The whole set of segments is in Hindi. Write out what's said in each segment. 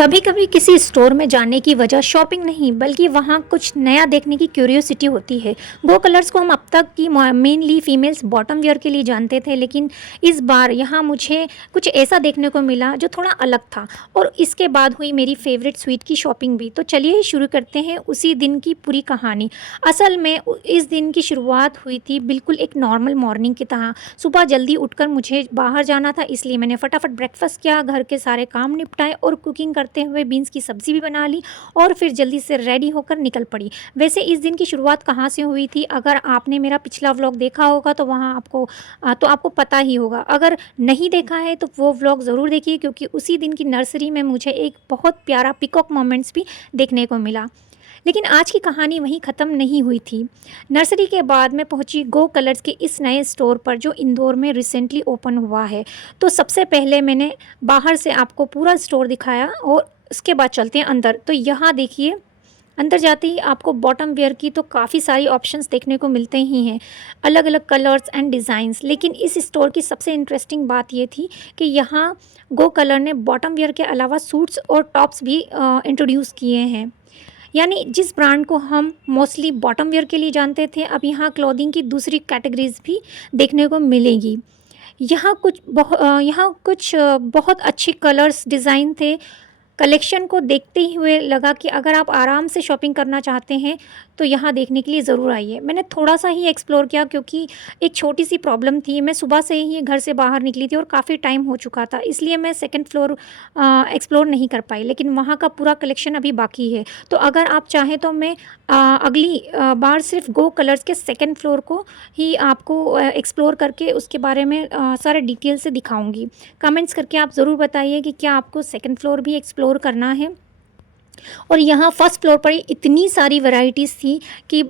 कभी कभी किसी स्टोर में जाने की वजह शॉपिंग नहीं बल्कि वहाँ कुछ नया देखने की क्यूरियोसिटी होती है। गो कलर्स को हम अब तक की मेनली फीमेल्स बॉटम वेयर के लिए जानते थे, लेकिन इस बार यहाँ मुझे कुछ ऐसा देखने को मिला जो थोड़ा अलग था। और इसके बाद हुई मेरी फेवरेट स्वीट की शॉपिंग भी। तो चलिए शुरू करते हैं उसी दिन की पूरी कहानी। असल में इस दिन की शुरुआत हुई थी बिल्कुल एक नॉर्मल मॉर्निंग की तरह। सुबह जल्दी उठकर मुझे बाहर जाना था, इसलिए मैंने फटाफट ब्रेकफास्ट किया, घर के सारे काम निपटाए और कुकिंग करते हुए बीन्स की सब्ज़ी भी बना ली और फिर जल्दी से रेडी होकर निकल पड़ी। वैसे इस दिन की शुरुआत कहाँ से हुई थी? अगर आपने मेरा पिछला व्लॉग देखा होगा तो वहाँ आपको पता ही होगा। अगर नहीं देखा है तो वो व्लॉग ज़रूर देखिए, क्योंकि उसी दिन की नर्सरी में मुझे एक बहुत प्यारा पिकॉक मोमेंट्स भी देखने को मिला। लेकिन आज की कहानी वहीं ख़त्म नहीं हुई थी। नर्सरी के बाद मैं पहुंची गो कलर्स के इस नए स्टोर पर जो इंदौर में रिसेंटली ओपन हुआ है। तो सबसे पहले मैंने बाहर से आपको पूरा स्टोर दिखाया और उसके बाद चलते हैं अंदर। तो यहाँ देखिए, अंदर जाते ही आपको बॉटम वेयर की तो काफ़ी सारी ऑप्शंस देखने को मिलते ही हैं, अलग अलग कलर्स एंड डिज़ाइंस। लेकिन इस स्टोर की सबसे इंटरेस्टिंग बात ये थी कि यहाँ गो कलर ने बॉटम वेयर के अलावा सूट्स और टॉप्स भी इंट्रोड्यूस किए हैं। यानी जिस ब्रांड को हम मोस्टली बॉटम वेयर के लिए जानते थे, अब यहाँ क्लॉथिंग की दूसरी कैटेगरीज भी देखने को मिलेगी। यहाँ कुछ बहुत अच्छे कलर्स डिज़ाइन थे। कलेक्शन को देखते ही हुए लगा कि अगर आप आराम से शॉपिंग करना चाहते हैं तो यहाँ देखने के लिए ज़रूर आइए। मैंने थोड़ा सा ही एक्सप्लोर किया क्योंकि एक छोटी सी प्रॉब्लम थी। मैं सुबह से ही घर से बाहर निकली थी और काफ़ी टाइम हो चुका था, इसलिए मैं सेकंड फ्लोर एक्सप्लोर नहीं कर पाई। लेकिन वहाँ का पूरा कलेक्शन अभी बाकी है। तो अगर आप चाहें तो मैं अगली बार सिर्फ गो कलर्स के सेकंड फ्लोर को ही आपको एक्सप्लोर करके उसके बारे में सारे डिटेल से दिखाऊंगी। कमेंट्स करके आप ज़रूर बताइए कि क्या आपको सेकंड फ्लोर भी एक्सप्लोर करना है। और यहाँ फर्स्ट फ्लोर पर इतनी सारी वैरायटीज़ थी कि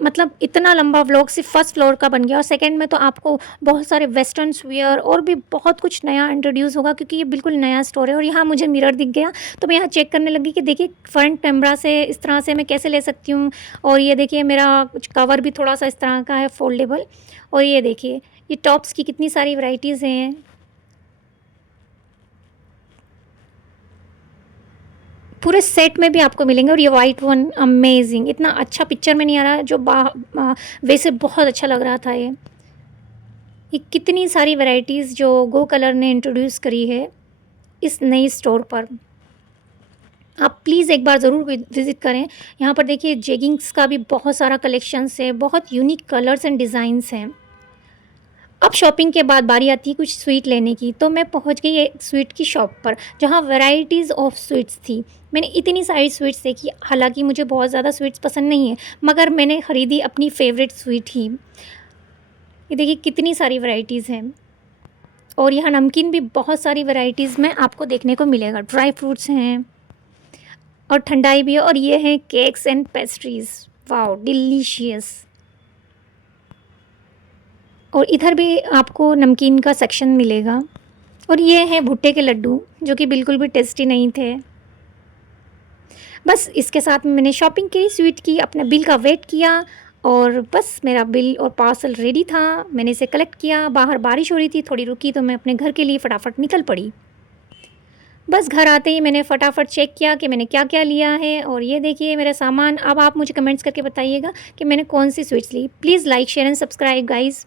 मतलब इतना लंबा व्लॉग सिर्फ फर्स्ट फ्लोर का बन गया। और सेकंड में तो आपको बहुत सारे वेस्टर्न वेयर और भी बहुत कुछ नया इंट्रोड्यूस होगा, क्योंकि ये बिल्कुल नया स्टोर है। और यहाँ मुझे मिरर दिख गया तो मैं यहाँ चेक करने लगी कि देखिए फ्रंट कैमरा से इस तरह से मैं कैसे ले सकती हूँ। और ये देखिए मेरा कुछ कवर भी थोड़ा सा इस तरह का है, फोल्डेबल। और ये देखिए ये टॉप्स की कितनी सारी वैरायटीज़ हैं। पूरे सेट में भी आपको मिलेंगे। और ये वाइट वन अमेजिंग, इतना अच्छा पिक्चर में नहीं आ रहा है, जो वैसे बहुत अच्छा लग रहा था। ये कितनी सारी वैरायटीज़ जो गो कलर ने इंट्रोड्यूस करी है इस नई स्टोर पर। आप प्लीज़ एक बार ज़रूर विज़िट करें। यहाँ पर देखिए जेगिंग्स का भी बहुत सारा कलेक्शंस है, बहुत यूनिक कलर्स एंड डिज़ाइंस हैं। अब शॉपिंग के बाद बारी आती है कुछ स्वीट लेने की। तो मैं पहुंच गई एक स्वीट की शॉप पर जहां वैरायटीज़ ऑफ स्वीट्स थी। मैंने इतनी सारी स्वीट्स देखी, हालांकि मुझे बहुत ज़्यादा स्वीट्स पसंद नहीं है, मगर मैंने ख़रीदी अपनी फेवरेट स्वीट ही। ये देखिए कितनी सारी वैरायटीज़ हैं। और यहाँ नमकीन भी बहुत सारी वैरायटीज़ में आपको देखने को मिलेगा। ड्राई फ्रूट्स हैं और ठंडाई भी है। और ये हैं cakes and pastries, wow delicious. और इधर भी आपको नमकीन का सेक्शन मिलेगा। और ये हैं भुट्टे के लड्डू, जो कि बिल्कुल भी टेस्टी नहीं थे। बस इसके साथ में मैंने शॉपिंग की, स्वीट की, अपना बिल का वेट किया और बस मेरा बिल और पार्सल रेडी था। मैंने इसे कलेक्ट किया। बाहर बारिश हो रही थी, थोड़ी रुकी तो मैं अपने घर के लिए फटाफट निकल पड़ी। बस घर आते ही मैंने फटाफट चेक किया कि मैंने क्या क्या लिया है। और ये देखिए मेरा सामान। अब आप मुझे कमेंट्स करके बताइएगा कि मैंने कौन सी स्वीट्स ली। Please like share and subscribe guys.